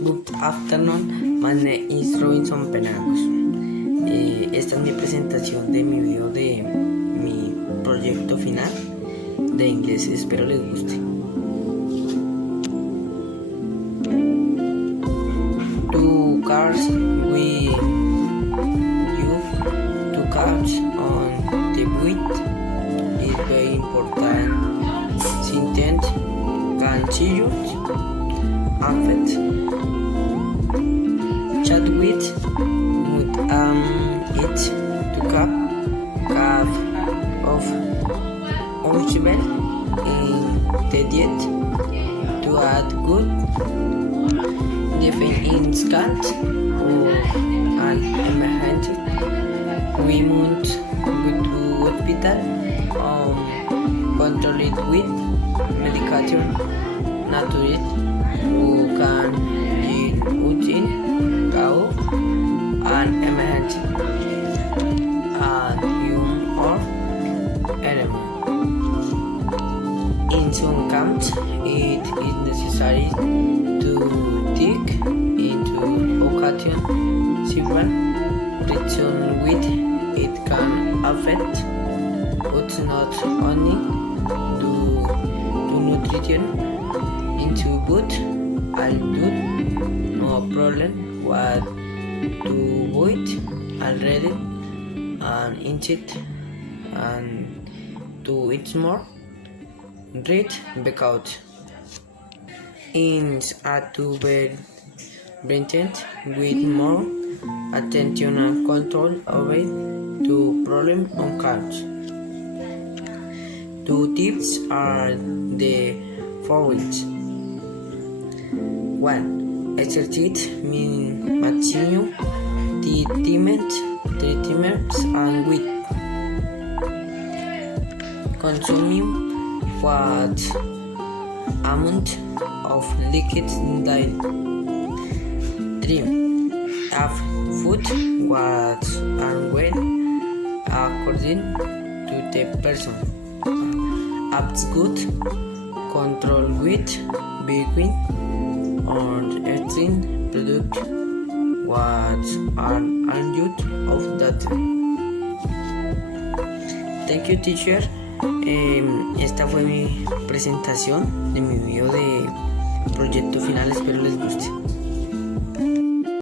Good afternoon, my name is Robinson Penagos. Esta es mi presentación de mi video de mi proyecto final de inglés. Espero les guste. Two cars with you, two cars on the boat is very important. Intent can see you affect chat with it to cap of Oshibel in the diet to add good defense in scant or an emergency. We must go to hospital control it with medication natural who can lead routine go an emergency and human or enemy. In some camps, it is necessary to take into occasion several reasons with it can affect but not only to nutrition into good altitude, no problem what to avoid already and instead and to eat more read back out in to be brilliant with more attention and control over to problem on cards. Two tips are the following. 1. Exercise mean maximum treatments and with consuming what amount of liquid daily. 3. Have food what and when according to the person. Apps good control with between or eating product what are unused of data. Thank you, teacher. Esta fue mi presentación de mi video de proyecto final. Espero les guste.